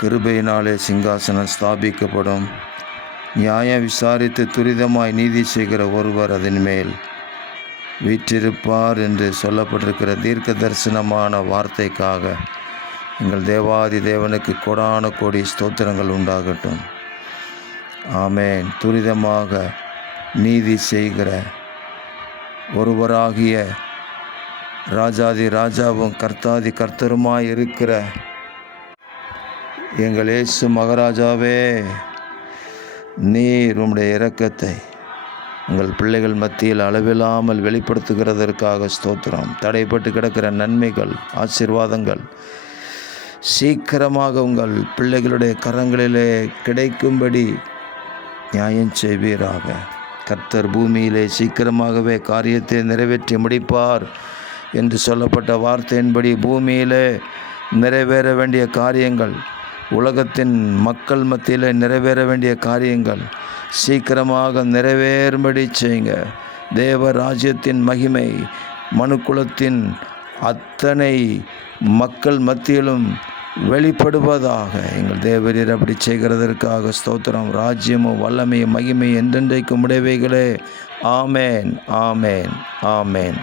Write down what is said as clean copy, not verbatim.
கிருபையினாலே சிங்காசனம் ஸ்தாபிக்கப்படும். நியாயம் விசாரித்து துரிதமாய் நீதி செய்கிற ஒருவர் அதன் மேல் வீற்றிருப்பார் என்று சொல்லப்பட்டிருக்கிற தீர்க்க தரிசனமான வார்த்தைக்காக எங்கள் தேவாதி தேவனுக்கு கோடான கோடி ஸ்தோத்திரங்கள் உண்டாகட்டும். ஆமென். துரிதமாக நீதி செய்கிற ஒருவராகிய ராஜாதி ராஜாவும் கர்த்தாதி கர்த்தருமாய் இருக்கிற எங்கள் இயேசு மகாராஜாவே, நீர் உம்முடைய இரக்கத்தை உங்கள் பிள்ளைகள் மத்தியில் அளவில்லாமல் வெளிப்படுத்துகிறதற்காக ஸ்தோத்திரம். தடைப்பட்டு கிடக்கிற நன்மைகள், ஆசீர்வாதங்கள் சீக்கிரமாக உங்கள் பிள்ளைகளுடைய கரங்களிலே கிடைக்கும்படி நியாயம் செய்வீராக. கர்த்தர் பூமியிலே சீக்கிரமாகவே காரியத்தை நிறைவேற்றி முடிப்பார் என்று சொல்லப்பட்ட வார்த்தையின்படி பூமியிலே நிறைவேற வேண்டிய காரியங்கள், உலகத்தின் மக்கள் மத்தியில் நிறைவேற வேண்டிய காரியங்கள் சீக்கிரமாக நிறைவேறும்படி செய்யுங்க. தேவ ராஜ்யத்தின் மகிமை மனுக்குலத்தின் அத்தனை மக்கள் மத்தியிலும் வெளிப்படுவதாக. எங்கள் தேவரீர் அப்படி செய்கிறதற்காக ஸ்தோத்திரம். ராஜ்யமும் வல்லமையும் மகிமை என்றென்றைக்கும் உடையவைகளே. ஆமேன், ஆமேன், ஆமேன்.